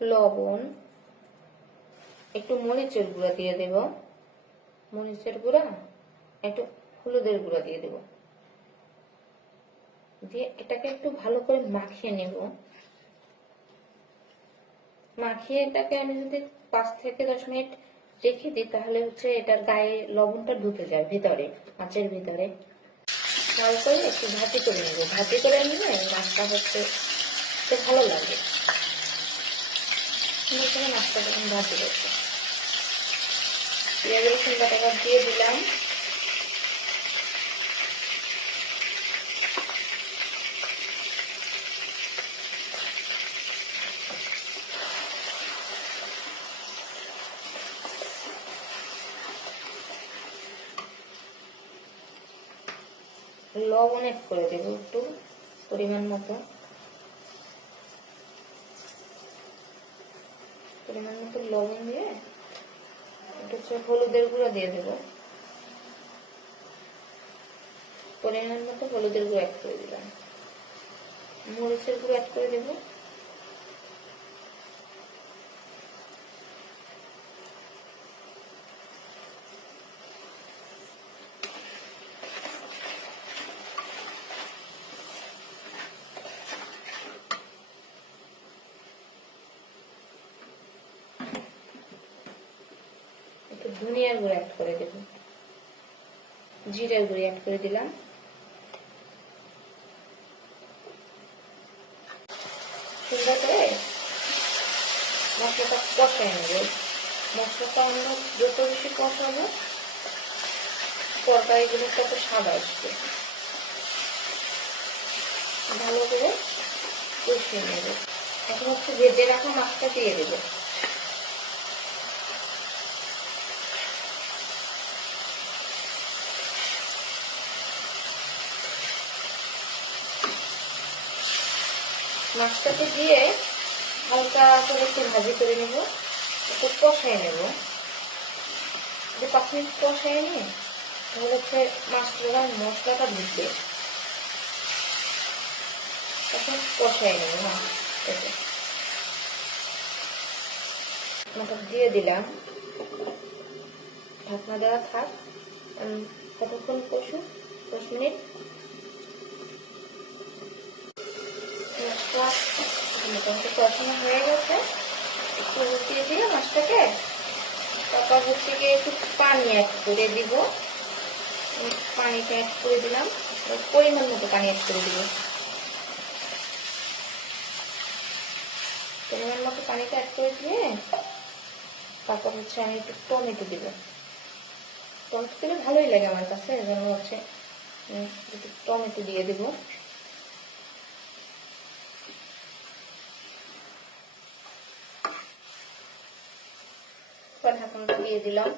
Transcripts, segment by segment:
লবণ, একটু মরিচের গুঁড়া দিয়ে দেব, মরিচের গুঁড়া, একটু হলুদের গুঁড়া দিয়ে দেব, দিয়ে এটাকে একটু ভালো করে মাখিয়ে নেব। মাখিয়ে এটাকে আমি যদি 5 থেকে 10 মিনিট রেখে দিই তাহলে হচ্ছে এটার গায়ে লবণটা ঢুকে যায় ভিতরে, মাছের ভিতরে। ভালো করে একটু ভাজি করে নেব, ভাজি করে নিলে মাছটা হচ্ছে ভালো লাগে। মাছটা তখন ভাজি করছে, পেঁয়াজ রসুন বাটা দিয়ে দিলাম। লবণ এড করে দেব একটু পরিমাণ মতো, লবণ দিয়ে একটু হলুদের গুঁড়া দিয়ে দেব, পরিমাণ মতো হলুদের গুঁড়া অ্যাড করে দিলাম, মরিচের গুঁড়া অ্যাড করে দেব, একটু ধনিয়ার গুঁড়া অ্যাড করে দেব, জিরার গুঁড়ি অ্যাড করে দিলাম। সুন্দর করে মশলাটা কষাই নেব। মশলাটা আমরা যত বেশি কষাবো তরকারিগুলো তত স্বাদ আসবে। ভালো করে কষিয়ে নেব। এখন হচ্ছে ভেজে রাখা মাছটা দিয়ে দেবো। মাছটাকে দিয়ে হালকা করে একটু ভাজি করে নেব, একটু কষাই নেব। 5 মিনিট কষাই নিয়ে তাহলে হচ্ছে মাছটা মশলাটা ঢুকবে, তখন কষাই নেব। মাছটা দিয়ে দিলাম, ঢাকনা দেওয়া থাক, কতক্ষণ কষু, 10 মিনিট। মশলা মোটামুটি কষানো হয়ে গেছে, একটু উল্টিয়ে দিয়ে মাছটাকে তারপর হচ্ছে গিয়ে একটু পানি অ্যাড করে দিব। পানিটা অ্যাড করে দিলাম, পরিমাণ মতো পানি অ্যাড করে দিব। পরিমাণ মতো পানিটা অ্যাড করে দিয়ে তারপর হচ্ছে আমি একটু টমেটো দিব। টমেটো দিলে ভালোই লাগে আমার কাছে, এজন্য হচ্ছে একটু টমেটো দিয়ে দিব। ঢাকনাটা দিয়ে দিলাম।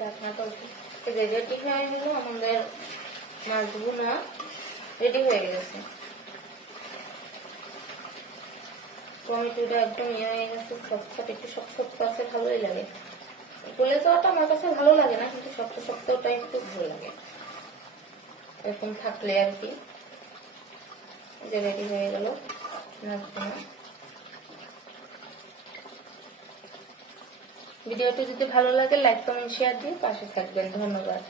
ঢাকনাটা রেডি হয়ে গেল, আমাদের মাছ ভুনা রেডি হয়ে গেছে। টমেটোটা একদম ইয়ে হয়ে গেছে, শক্ত, একটু শক্ত আছে, ভালোই লাগে। গলে যাওয়াটা আমার কাছে ভালো লাগে না, কিন্তু শক্তটা একটু ভালো লাগে। এরকম থাকলে আর কি রেডি হয়ে গেল মাছ ভুনা। ভিডিওটি যদি ভালো লাগে লাইক কমেন্ট শেয়ার দিয়ে পাশে থাকবেন। ধন্যবাদ।